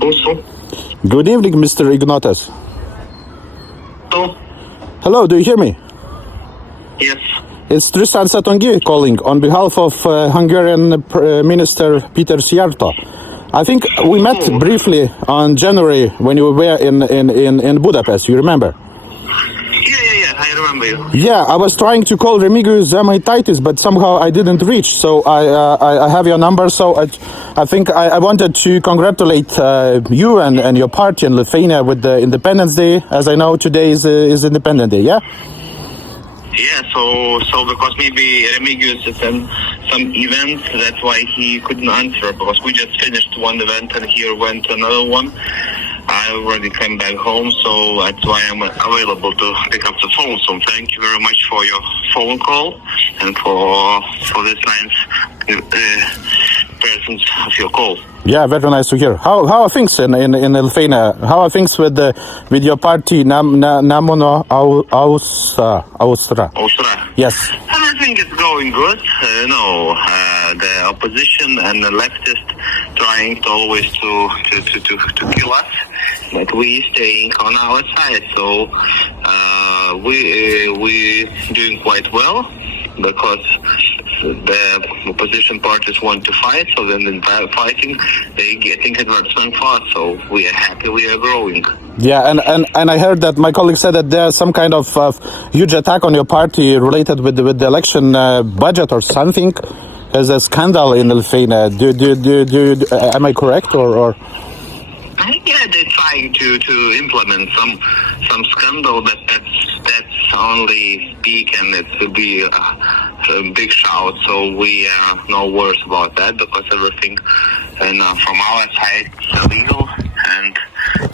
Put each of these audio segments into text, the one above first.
Also. Good evening, Mr. Ignotas. Hello. Hello, do you hear me? Yes. It's Tristan Satongi calling on behalf of Hungarian Minister Péter Szijjártó. I think we met briefly on January when you were in Budapest, you remember? Yeah, I remember you. Yeah, I was trying to call Remigijus Žemaitaitis, but somehow I didn't reach. So I have your number. So I think I wanted to congratulate you and your party in Lithuania with the Independence Day. As I know, today is Independence Day. Yeah. Yeah. So because maybe Remigijus is in some event, that's why he couldn't answer. Because we just finished one event and here went another one. I already came back home, so that's why I'm available to pick up the phone. So thank you very much for your phone call and for this nice presence of your call. Yeah, very nice to hear. How are things in Lithuania? How are things with your party Nemuno, aušra? Aušra. Yes. Everything is going good. The opposition and the leftist trying to always to kill us, but we staying on our side. So we doing quite well because the opposition parties want to fight. So then in fighting, they getting advancement fast. So we are happy. We are growing. Yeah, and I heard that my colleague said that there's some kind of huge attack on your party related with the election budget or something. There's a scandal in Lithuania. Am I correct or? Yeah, they're trying to implement some scandal, but that's only speak and it will be a big shout. So we are no worries about that because everything from our side is illegal and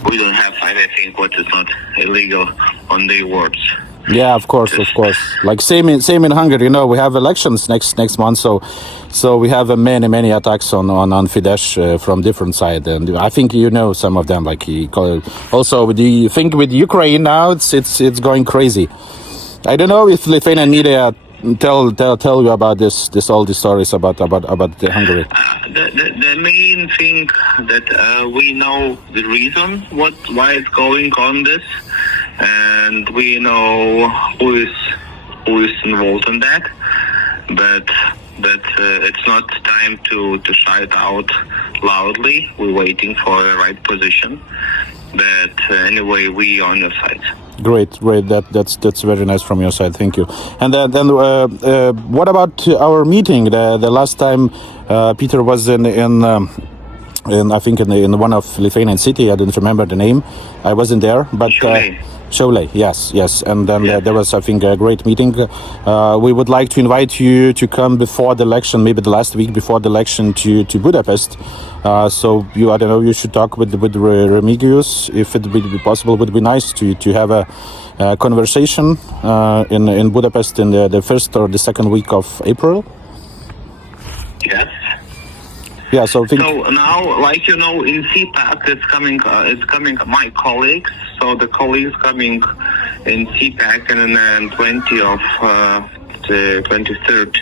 we don't have anything what is not illegal on their words. Yeah, of course. Like same in Hungary. You know, we have elections next month, so we have many attacks on Fidesz from different side, and I think you know some of them. Like also with the thing with Ukraine now, it's going crazy. I don't know if Lithuanian media tell you about this all these stories about the Hungary. The main thing that we know the reason why it's going on this. And we know who is involved in that, but it's not time to shout out loudly. We're waiting for the right position. But anyway, we on your side. Great. That's very nice from your side. Thank you. And then what about our meeting? The last time Peter was in I think in one of Lithuanian city. I didn't remember the name. I wasn't there, but. Šiauliai, yes. And then there was, I think, a great meeting. We would like to invite you to come before the election, maybe the last week before the election to Budapest. So I don't know, you should talk with Remigijus. If it would be possible, it would be nice to have a conversation in Budapest in the first or the second week of April. Yes. Yeah, so now, like you know, in CPAC it's coming my colleagues. So the colleagues coming in CPAC and then 20 of the 23rd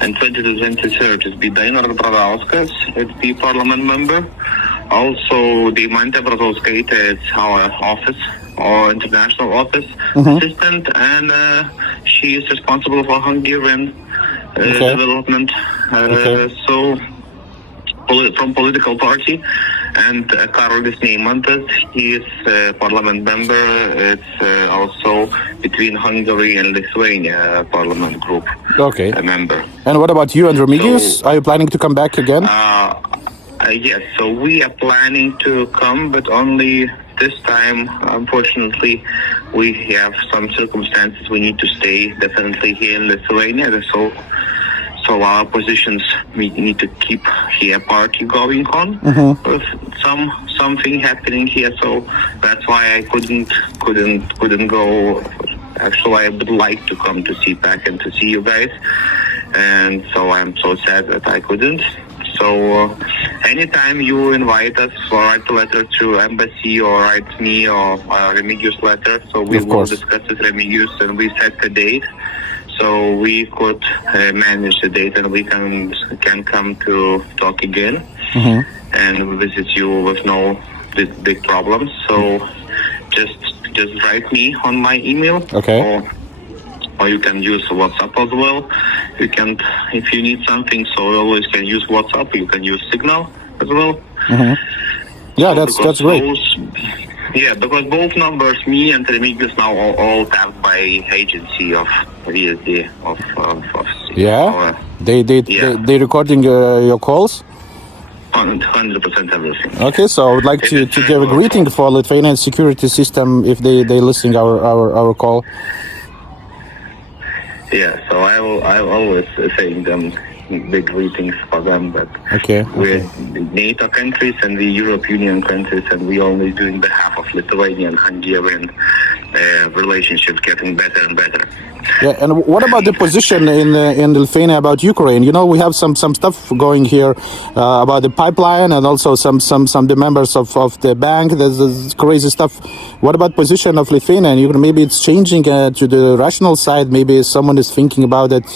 and 20 to 23rd is be Dainar Bradauskas, it's the parliament member. Also, the Mante Brazauskaite, it's our office or international office assistant, and she is responsible for Hungarian development. So. From political party, and Karolis Neimantas, he is a parliament member. It's also between Hungary and Lithuania parliament group. Okay. A member. And what about you and Remigijus? Are you planning to come back again? Yes. So we are planning to come, but only this time, unfortunately, we have some circumstances. We need to stay definitely here in Lithuania. So our positions, we need to keep here party going on with something happening here. So that's why I couldn't go. Actually, I would like to come to CPAC and to see you guys. And so I'm so sad that I couldn't. So anytime you invite us or write a letter to embassy or write me or Remigijus letter, so we will discuss with Remigijus and we set the date. So we could manage the date and we can come to talk again and visit you with no with big problems. So just write me on my email. Okay. Or you can use WhatsApp as well. You can, if you need something, so you always can use WhatsApp. You can use Signal as well. Yeah, that's great. Because both numbers, me and Remigijus, now all tapped by agency of VSD They recording your calls. 100% everything. Okay, so I would like to give a greeting for Lithuanian security system if they listening our call. Yeah, so I always saying them big greetings for them, but we're NATO countries and the European Union countries, and we only do in behalf of Lithuania and Hungarian relationships getting better and better. Yeah, and what about the position in Lithuania about Ukraine? You know, we have some stuff going here about the pipeline, and also some the members of the bank. There's crazy stuff. What about position of Lithuania? And maybe it's changing to the rational side. Maybe someone is thinking about that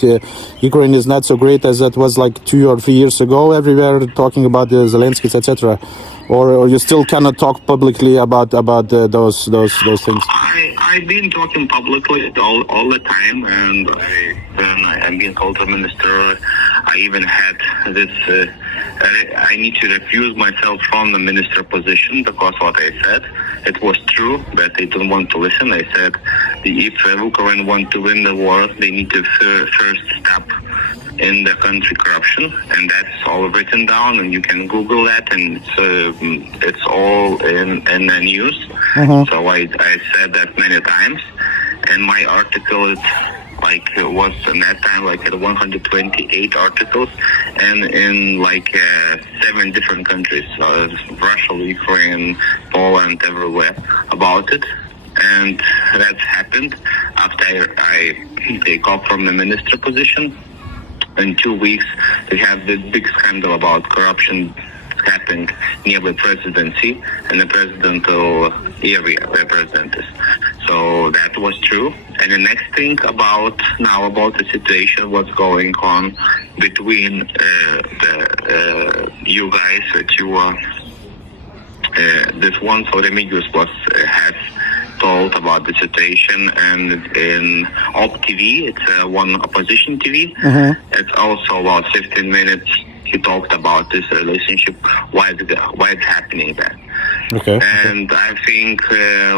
Ukraine is not so great as it was like 2 or 3 years ago. Everywhere talking about the Zelensky's, etc. Or you still cannot talk publicly about those things. I've been talking publicly all the time, and when I've been culture minister, I even had this. I need to refuse myself from the minister position because what I said, it was true, but they don't want to listen. I said, if Ukraine want to win the war, they need to first stop in the country corruption, and that's all written down, and you can Google that, and it's all in the news. So I said that many times, and my article it was in that time at 128 articles, and in 7 different countries, Russia, Ukraine, Poland, everywhere about it. And that happened after I take off from the minister position. In 2 weeks, we have this big scandal about corruption happening near the presidency and the presidential area where president is. So that was true. And the next thing about the situation, what's going on between you guys, that you are this one. So Remigijus has told about the situation, and in Op TV, it's one opposition TV. It's also about 15 minutes. He talked about this relationship, why it's happening there. And I think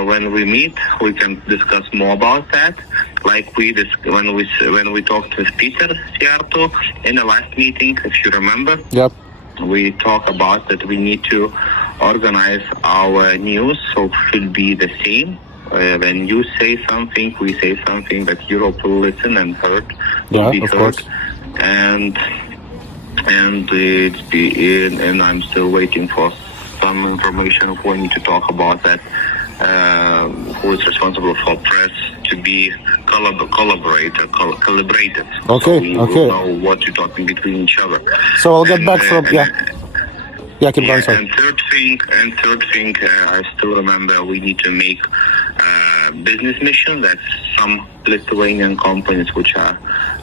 when we meet, we can discuss more about that. Like when we talked with Péter Szijjártó in the last meeting, if you remember. Yep. We talk about that we need to organize our news so it should be the same. When you say something, we say something that Europe will listen and will be heard. Course. And I'm still waiting for some information. We need to talk about that. Who is responsible for press to be calibrated? Okay. So we will know what you're talking between each other. So I'll get back from keep going. And third thing, I still remember we need to make business mission. That's some Lithuanian companies which are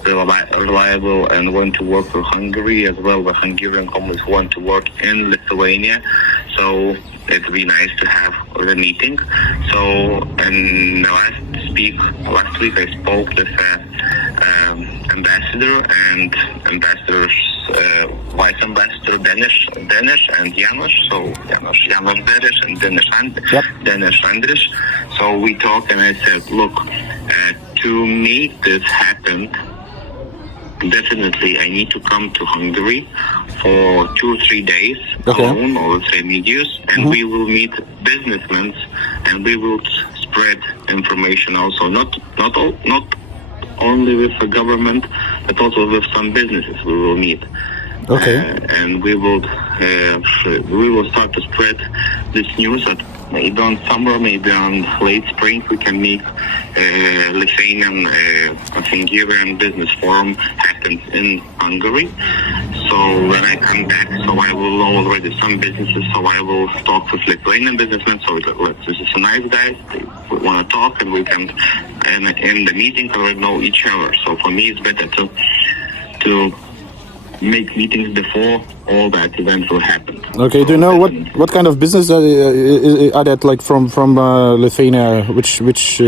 reliable and want to work for Hungary, as well the Hungarian companies want to work in Lithuania. So it'd be nice to have the meeting. So and last week I spoke with ambassador and ambassador's vice ambassador Dennis and Janusz. So Janusz Beres and Dennis Andris. So we talked, and I said, look, to make this happen, definitely I need to come to Hungary for 2 or 3 days alone, or let's say Remigijus, and we will meet businessmen, and we will spread information also, not only with the government, but also with some businesses we will meet. And we will start to spread this news that maybe on summer, maybe on late spring, we can make Lithuanian Hungarian business forum happens in Hungary. So when I come back, so I will know already some businesses, so I will talk with Lithuanian businessmen. So this is a nice guys, they want to talk, and we can, and in the meeting, we know each other. So for me, it's better to make meetings before all that event will happen. Okay, do you know what kind of business are that, like from Lithuania? Which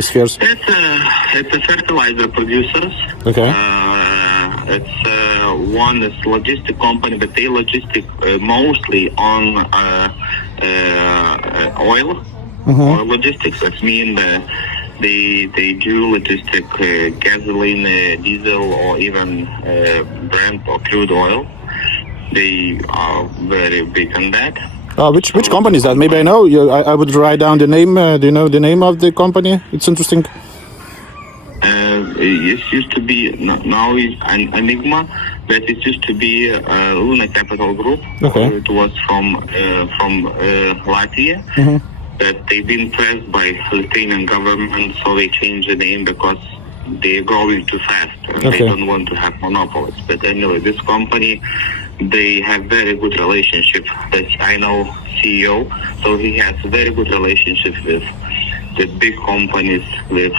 spheres? It's a fertilizer producers. Okay. One is logistic company, but they logistic mostly on oil. Oil logistics. That means they do logistic gasoline, diesel, or even Brent or crude oil. They are very big on that. Which company is that? Maybe I know. I would write down the name. Do you know the name of the company? It's interesting. It used to be, now it's Enigma, but it used to be Luna Capital Group. Okay. It was from Latvia. Mm-hmm. But they've been pressed by Lithuanian government, so they changed the name because they're growing too fast. And Okay. They don't want to have monopolies. But anyway, this company, they have very good relationship. That I know CEO, so he has very good relationship with the big companies, with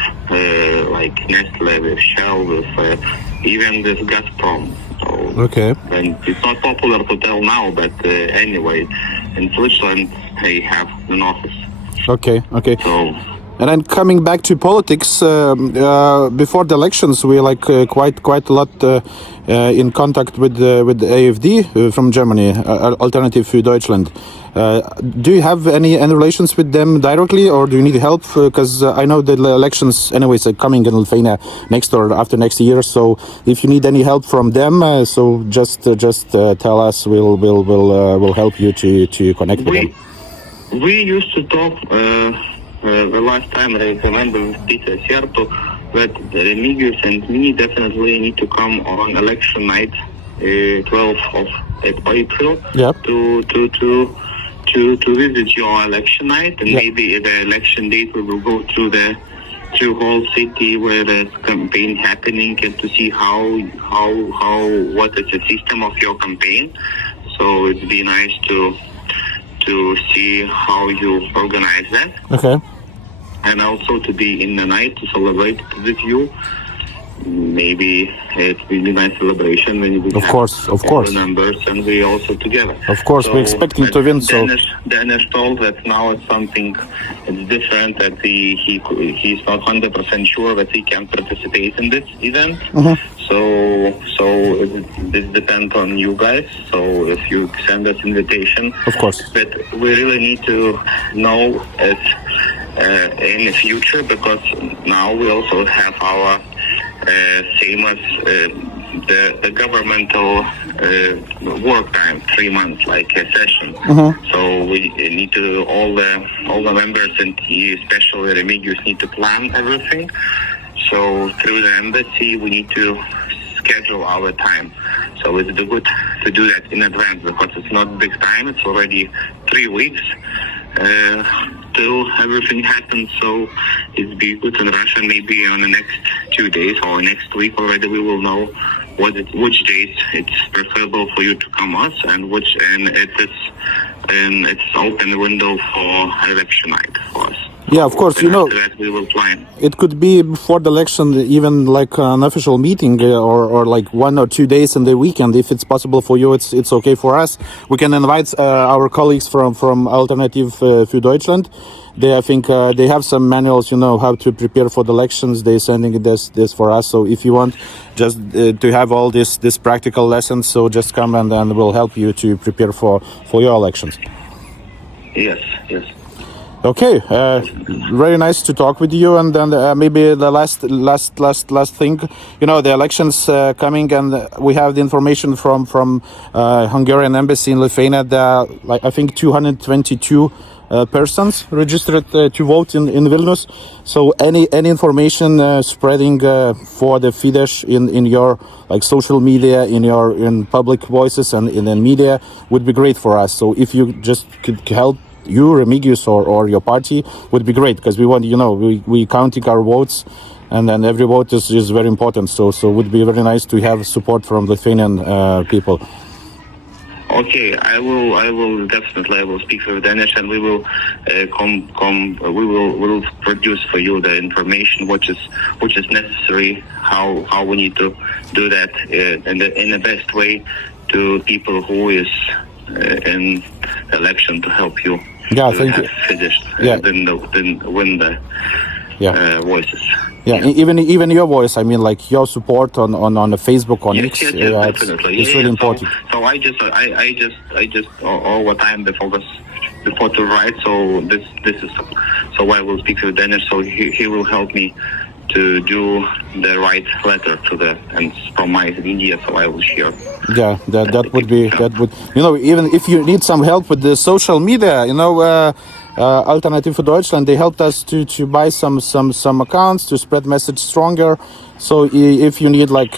like Nestle, with Shell, with even with Gazprom. So, Okay. and it's not popular to tell now, but anyway, in Switzerland they have an office. Okay. So. And then coming back to politics, before the elections, we quite a lot in contact with the AfD from Germany, Alternative für Deutschland. Do you have any relations with them directly, or do you need help? Because I know the elections, anyways, are coming in Lithuania next or after next year. So if you need any help from them, so just tell us. We'll help you to connect with them. We used to talk. The last time I remember with Péter Szijjártó that Remigijus and me definitely need to come on election night, 12th of April, Yep. to visit your election night, and maybe the election date we will go through whole city where the campaign happening and to see what is the system of your campaign. So it'd be nice to see how you organize that. Okay. And also to be in the night to celebrate with you. Maybe it will be a nice celebration when we Of course. the numbers and we also together. Of course, we're expecting to win. So Dennis told that now it's something it's different, that he's not 100% sure that he can participate in this event. Mhm. So this depends on you guys. So if you send us invitation, of course. but we really need to know it in the future, because now we also have our same as the governmental work time, 3 months, like a session. So we need to all the members, and especially Remigijus, need to plan everything. So through the embassy we need to schedule our time. So it's good to do that in advance, because it's not big time. It's already 3 weeks till everything happens. So it's be good in Russia. Maybe on the next 2 days or next week already we will know which days it's preferable for you to come us, and it's open window for election night for us. Yeah, of course. That we will plan. It could be before the election, even like an official meeting, or like 1 or 2 days in the weekend. If it's possible for you, it's okay for us. We can invite our colleagues from Alternative für Deutschland. I think they have some manuals, how to prepare for the elections. They're sending this for us. So if you want just to have all this practical lessons, so just come and we'll help you to prepare for your elections. Yes. Okay, very nice to talk with you. And then maybe the last thing, the elections coming, and we have the information from Hungarian embassy in Lithuania that I think 222 persons registered to vote in Vilnius. So any information spreading for the Fidesz in your social media, in public voices and in the media would be great for us. So if you just could help, you, Remigijus, or your party, would be great, because we want, we counting our votes, and then every vote is very important. So it would be very nice to have support from Lithuanian people. Okay, I will definitely speak with Dennis, and we will we will produce for you the information which is necessary, how we need to do that in the best way to people who is in election to help you. Yeah, to thank have you. Fidesz, Yeah. then win the voices. Yeah, even your voice. I mean, like your support on the Facebook, on X. Yes, definitely. It's really important. So I just all the time before to write. So this is so I will speak with Dennis. So he will help me to do the right letter to the and from my media. So I will share. Yeah, that would be even if you need some help with the social media, Alternative for Deutschland, they helped us to buy some accounts to spread message stronger. So if you need like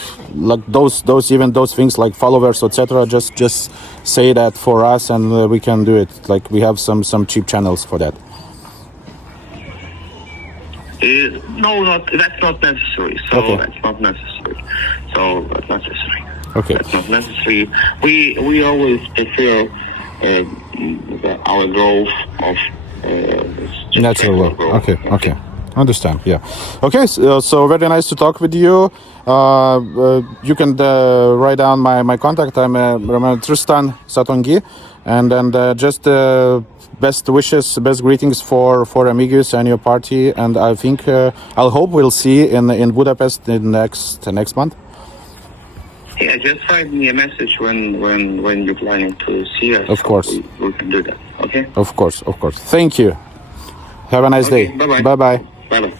those things like followers, etc., just say that for us and we can do it. Like we have some cheap channels for that. No, that's not necessary. So Okay. that's not necessary. So that's not necessary. Okay. That's not necessary. We always prefer our growth of Natural growth. Okay. Understand. Yeah. Okay. So very nice to talk with you. You can write down my contact. I'm Tristan Satongi, and just best wishes, best greetings for Remigijus and your party. And I think I'll hope we'll see in Budapest in next month. Yeah, just write me a message when you're planning to see us. Of course. We can do that. Okay. Of course. Thank you. Have a nice day. Bye-bye. Bye-bye. Bye-bye.